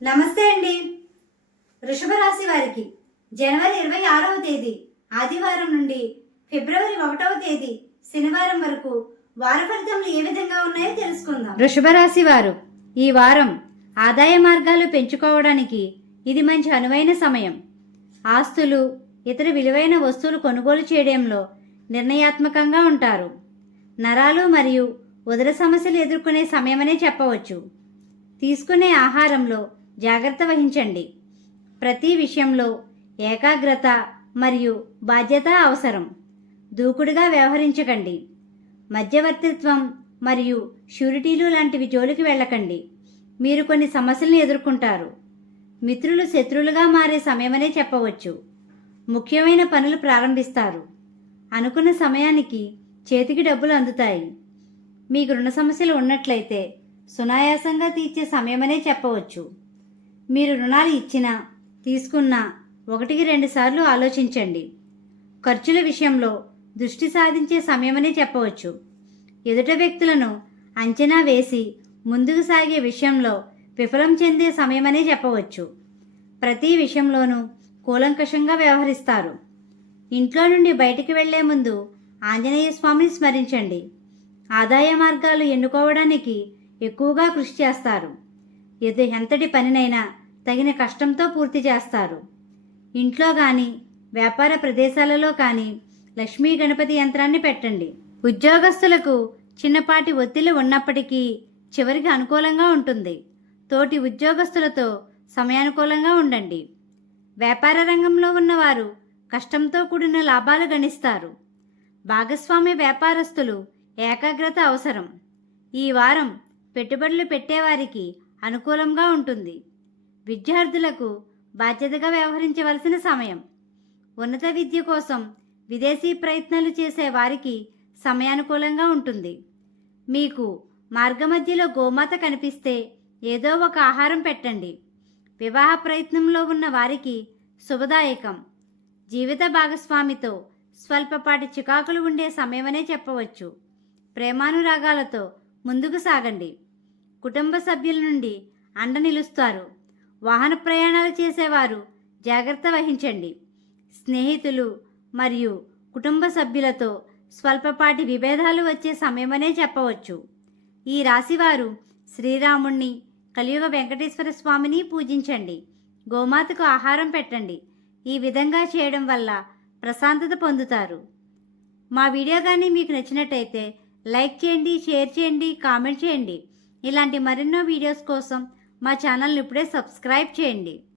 నమస్తే అండి. వృషభ రాశి వారికి జనవరి 26వ తేదీ ఆదివారం నుండి ఫిబ్రవరి 1వ తేదీ శనివారం వరకు వార ఫలితములు ఏ విధంగా ఉన్నాయో తెలుసుకుందాం. వృషభ రాశి వారు ఈ వారం ఆదాయ మార్గాలు పెంచుకోవడానికి ఇది మంచి అనువైన సమయం. ఆస్తులు, ఇతర విలువైన వస్తువులు కొనుగోలు చేయడంలో నిర్ణయాత్మకంగా ఉంటారు. నరాలు మరియు ఉదర సమస్యలు ఎదుర్కొనే సమయమనే చెప్పవచ్చు. తీసుకునే ఆహారంలో జాగ్రత్త వహించండి. ప్రతి విషయంలో ఏకాగ్రత మరియు బాధ్యత అవసరం. దూకుడుగా వ్యవహరించకండి. మధ్యవర్తిత్వం మరియు షూరిటీలు లాంటివి జోలికి వెళ్ళకండి. మీరు కొన్ని సమస్యలను ఎదుర్కొంటారు. మిత్రులు శత్రువులుగా మారే సమయమనే చెప్పవచ్చు. ముఖ్యమైన పనులు ప్రారంభిస్తారు. అనుకున్న సమయానికి చేతికి డబ్బులు అందుతాయి. మీకు రుణ సమస్యలు ఉన్నట్లయితే సునాయాసంగా తీర్చే సమయమనే చెప్పవచ్చు. మీరు రుణాలు ఇచ్చినా తీసుకున్నా 1-2 సార్లు ఆలోచించండి. ఖర్చుల విషయంలో దృష్టి సాధించే సమయమనే చెప్పవచ్చు. ఎదుట వ్యక్తులను అంచనా వేసి ముందుకు సాగే విషయంలో విఫలం చెందే సమయమనే చెప్పవచ్చు. ప్రతి విషయంలోనూ కూలంకషంగా వ్యవహరిస్తారు. ఇంట్లో నుండి బయటికి వెళ్లే ముందు ఆంజనేయ స్వామిని స్మరించండి. ఆదాయ మార్గాలు ఎన్నుకోవడానికి ఎక్కువగా కృషి చేస్తారు. ఎంతటి పనినైనా తగిన కష్టంతో పూర్తి చేస్తారు. ఇంట్లో కానీ వ్యాపార ప్రదేశాలలో కానీ లక్ష్మీ గణపతి యంత్రాన్ని పెట్టండి. ఉద్యోగస్తులకు చిన్నపాటి ఒత్తిళ్లు ఉన్నప్పటికీ చివరికి అనుకూలంగా ఉంటుంది. తోటి ఉద్యోగస్తులతో సమయానుకూలంగా ఉండండి. వ్యాపార రంగంలో ఉన్నవారు కష్టంతో కూడిన లాభాలు గణిస్తారు. భాగస్వామ్య వ్యాపారస్తులు ఏకాగ్రత అవసరం. ఈ వారం పెట్టుబడులు పెట్టేవారికి అనుకూలంగా ఉంటుంది. విద్యార్థులకు బాధ్యతగా వ్యవహరించవలసిన సమయం. ఉన్నత విద్య కోసం విదేశీ ప్రయత్నాలు చేసే వారికి సమయానుకూలంగా ఉంటుంది. మీకు మార్గమధ్యలో గోమాత కనిపిస్తే ఏదో ఒక ఆహారం పెట్టండి. వివాహ ప్రయత్నంలో ఉన్న వారికి శుభదాయకం. జీవిత భాగస్వామితో స్వల్పపాటి చికాకులు ఉండే సమయమనే చెప్పవచ్చు. ప్రేమానురాగాలతో ముందుకు సాగండి. కుటుంబ సభ్యుల నుండి అండ నిలుస్తారు. వాహన ప్రయాణాలు చేసేవారు జాగ్రత్త వహించండి. స్నేహితులు మరియు కుటుంబ సభ్యులతో స్వల్పపాటి విభేదాలు వచ్చే సమయమనే చెప్పవచ్చు. ఈ రాశివారు శ్రీరాముణ్ణి, కలియుగ వెంకటేశ్వర స్వామిని పూజించండి. గోమాతకు ఆహారం పెట్టండి. ఈ విధంగా చేయడం వల్ల ప్రశాంతత పొందుతారు. మా వీడియో కానీ మీకు నచ్చినట్టయితే లైక్ చేయండి, షేర్ చేయండి, కామెంట్ చేయండి. ఇలాంటి మరెన్నో వీడియోస్ కోసం మా ఛానల్ని ఇప్పుడే సబ్స్క్రైబ్ చేయండి.